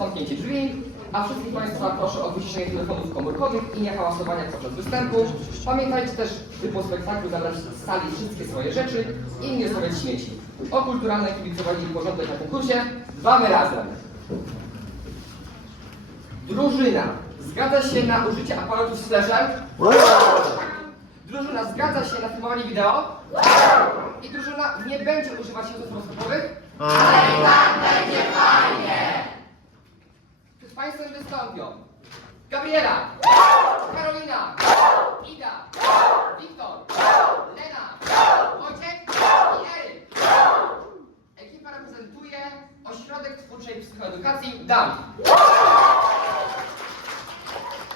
zamknięcie drzwi, a wszystkich Państwa proszę o wyciszenie telefonów komórkowych i niehałasowania podczas występu. Pamiętajcie też, by po spektaklu zabrać z sali wszystkie swoje rzeczy i nie stawiać śmieci. O kulturalne kibicowanie i porządek na konkursie dbamy razem. Drużyna zgadza się na użycie aparatu z flashem? Drużyna zgadza się na filmowanie wideo? I drużyna nie będzie używać środków rozkopowych? Ale tak będzie fajnie! Z Państwem wystąpią? Gabriela! Karolina! Ida! Wiktor! Lena! Wojciech! I Eryk! Ekipa reprezentuje Ośrodek Twórczej Psychoedukacji DAM.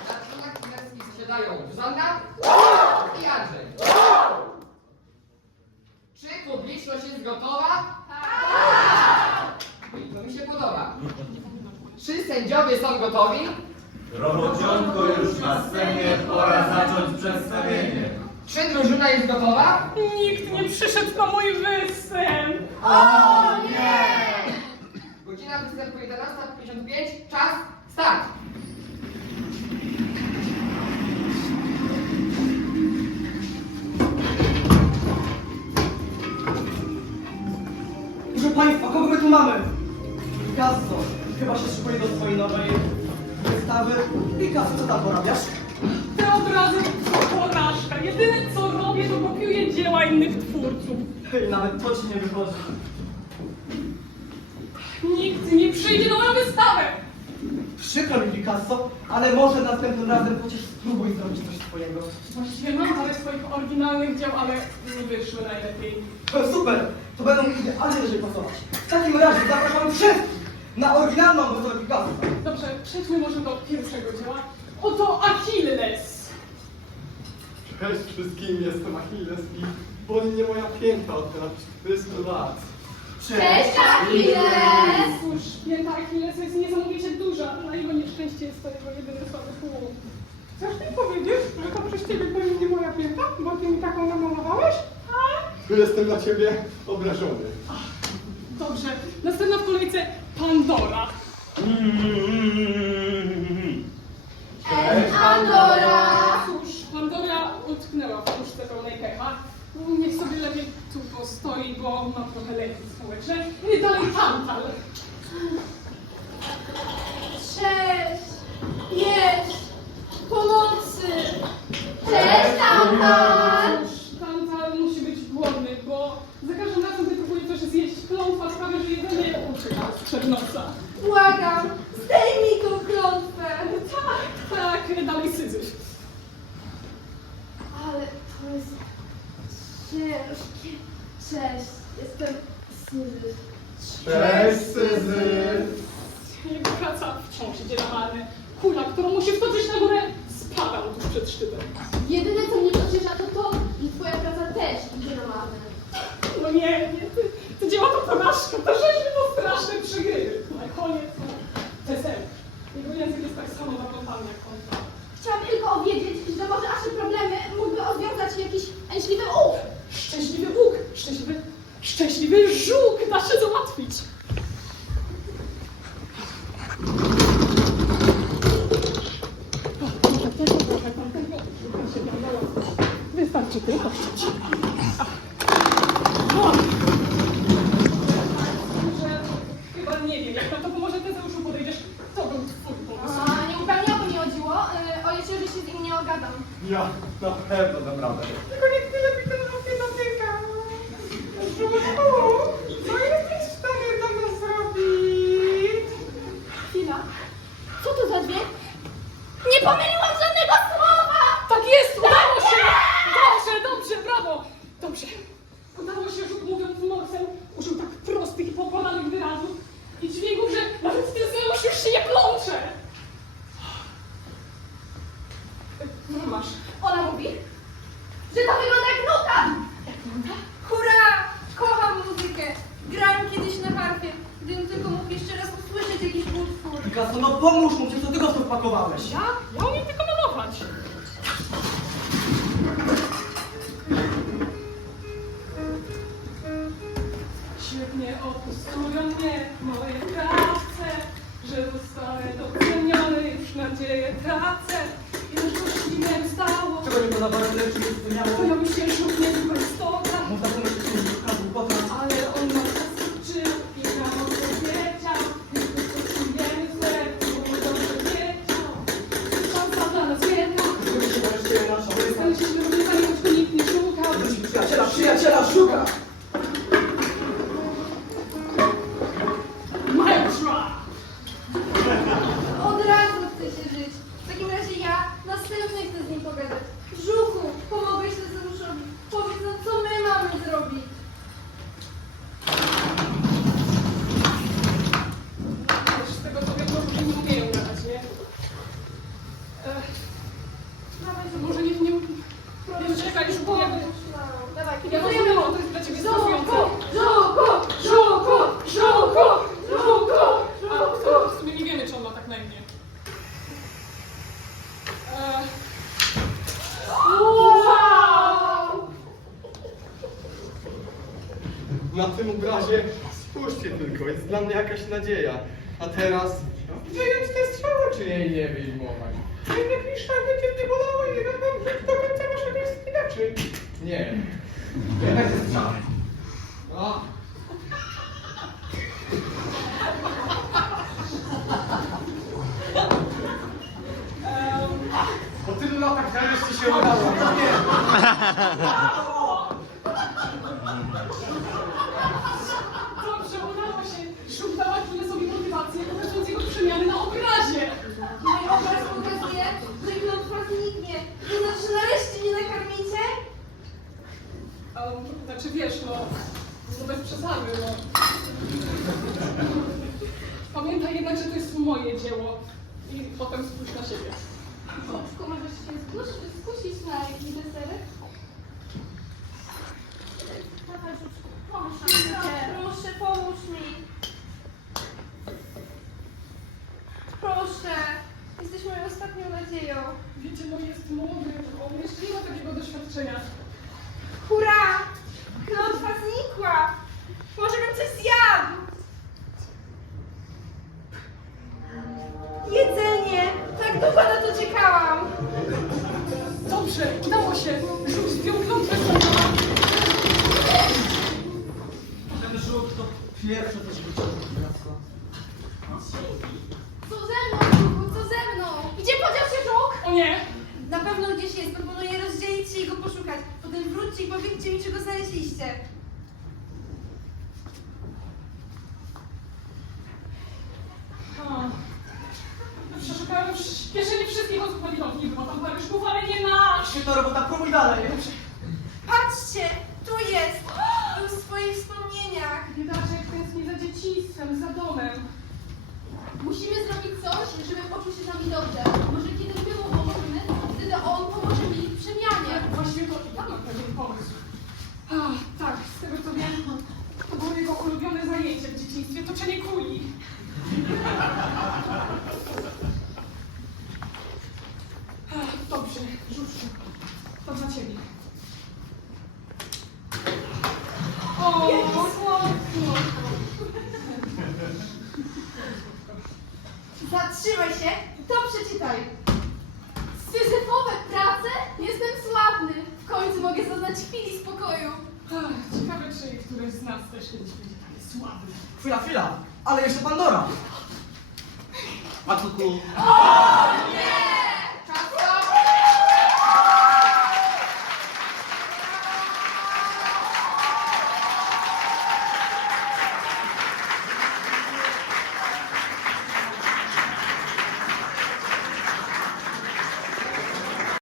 Na trybunach trenerskich zasiadają Zuzanna i Andrzej. Czy publiczność jest gotowa? Tak! To mi się podoba. Czy sędziowie są gotowi? Robocionko już na scenie, pora zacząć przedstawienie. Czy drużyna jest gotowa? Nikt nie przyszedł na mój występ. Godzina występu 11.55, czas, start! Proszę Państwa, kogo my tu mamy? Picasso, chyba się szykuje do swojej nowej wystawy. Picasso, co tam porabiasz? Te obrazy to porażka. Jedyne co robię, to kopiuję dzieła innych twórców. Hej, nawet to Ci nie wychodzi. Nikt nie przyjdzie na moją wystawę. Przykro mi Picasso, ale może następnym razem chociaż spróbuj zrobić coś swojego. Właściwie mam parę swoich oryginalnych dzieł, ale nie wyszły najlepiej. No super, to będą idealnie siebie pasować. W takim razie zapraszam wszystkich na oryginalną wystawę Picasso. Dobrze, przejdźmy może do pierwszego dzieła. Oto Achilles. Cześć wszystkim, jestem Achilles i boli mnie moja pięta od ponad 400 lat. Cześć, Achilles! Cóż, pięta Achillesa jest niesamowicie duża. Na jego nieszczęście jest to jego jedyny słaby punkt. Chcesz mi powiedzieć, że to przez ciebie boli mnie moja pięta? Bo ty mi taką namalowałeś? Tu jestem dla ciebie obrażony. Dobrze, następna w kolejce Pandora. And Andora! Cóż, Pandora utknęła w puszce pełnej pecha. Niech sobie lepiej tu postoi, bo ma trochę lęki społeczne. I dalej Tantal. Cześć! Jest! Pomocy! Cześć, Tampan! Cóż, Tantal musi być głodny, bo za każdym razem, gdy próbuje coś zjeść, klątwa sprawia, że jedzenie ucieka sprzed nosa. Błagam, zdejmij tą klątwę! Tak, tak, dalej syzyf. Ale to jest ciężkie. Cześć, jestem Syzyf. Cześć, Syzyf! Jego praca wciąż idzie na marne. Kula, którą musi wtoczyć na górę, spada mu tuż przed szczytem. Jedyne co mnie pociesza to to, że twoja praca też idzie na marne. No nie, nie, ty, ty dzieła to porażka, te rzeczy to straszne przegrywy. Na koniec, Tesel. Jego język jest tak samo zaplątany jak on. Chciałam tylko powiedzieć, że może nasze problemy mógłby rozwiązać jakiś szczęśliwy ów. Szczęśliwy Bóg, szczęśliwy, szczęśliwy żółk da się załatwić. Wystarczy tylko chcieć. No. Że Chyba nie wiem, jak na to pomoże Tezeuszu podejdziesz, to był twój pomysł. A, nie upewniało mnie chodziło, yy, o ile że się z nim nie ogadam. Ja na pewno dam radę. Tylko nie tyle mi ten lubię dotyka. Żółku, co jesteś w stanie dla nas zrobić? Chwila. Co to za dźwięk? Nie pomyliłam żadnego słowa! Tak jest, udało się! Dobrze, dobrze, brawo! Dobrze. Udało się, żółk mówiąc nosem, użył tak prostych i pokładanych wyrazów i dźwięków, że nawet Tyzeusz już się nie plącze. Masz. Ona mówi, że to wygląda jak nuta! Hurra! Kocham muzykę. Grałam kiedyś na harfie. Gdybym tylko mógł jeszcze raz usłyszeć jakiś utwór. Picasso, no pomóż mu, przecież to ty go tu wpakowałeś. Ja? Ja umiem tylko malować. Świetnie opisują mnie moje krawce, że zostały nadzieję tracę. Nie. Czego nie podoba, lecz nie wspomniało. Pojawił się żółk niezły może nie, nie... Nie czekaj, już nam. Dawaj, Ja rozumiem, że to jest dla ciebie stresujące. Żuku! Żuku! Żuku! Żuku! A w sumie nie wiemy, czy on ma tak na imię. Wow! Na tym obrazie spójrzcie tylko, jest dla mnie jakaś nadzieja. A teraz wyjąć te strzały, czy jej nie wyjmować. Jednak niż tak będzie nie bolało i nie żyć do końca waszego istnienia, czy nie? Nie będzie strzały. A. Em, Po tylu latach nareszcie się udało. No nie. Dobrze, udało się. Szuk dała chwilę sobie motywację, pokazując jego przemiany na obrazie. Mój obraz pokazuje, że klątwa zniknie. To znaczy, że nareszcie mnie nakarmicie? Um, znaczy wiesz, no, no bez przesady, no. Pamiętaj jednak, że to jest moje dzieło i potem spójrz na siebie. Żuczku, możesz się skusić, skusić na jakiś deserek? Pomóż mi. Proszę, pomóż mi. Proszę. Jesteś moją ostatnią nadzieją. Wiecie, no jest młody, on jeszcze nie ma takiego doświadczenia. Hurra! Klątwa znikła! Dobrze, udało się! Żółk zdjął klątwę z Ten żółk to pierwsze się wyciągnął miasto. Co ze mną, Żuku, co ze mną? Gdzie podział się żuk? O nie! Na pewno gdzieś jest. Proponuję rozdzielić się i go poszukać. Potem wróćcie i powiedzcie mi, czego znaleźliście. A. Przeszukałem w kieszeni wszystkich osób na widowni, było tam parę szkół, ale nie nasz! Świetna robota, próbuj dalej. Patrzcie! Tu jest! Był w swoich wspomnieniach. Biedaczek tęskni za dzieciństwem, za domem. Musimy zrobić coś, żeby poczuł się z nami dobrze. Może kiedy my mu pomożemy, wtedy on pomoże mi w przemianie. Właściwie to ja mam pewien pomysł. A, tak, z tego co wiem, to było jego ulubione zajęcie w dzieciństwie, toczenie kuli. Ach, Dobrze, rzućcie. To dla ciebie. O, słodko. Zatrzymaj się i to przeczytaj. Syzyfowe prace? Jestem sławny. W końcu mogę zaznać chwili spokoju. Ach, Ciekawe, czy któreś z nas też kiedyś będzie taki sławny. Chwila, chwila, ale jeszcze Pandora. A kuku. O!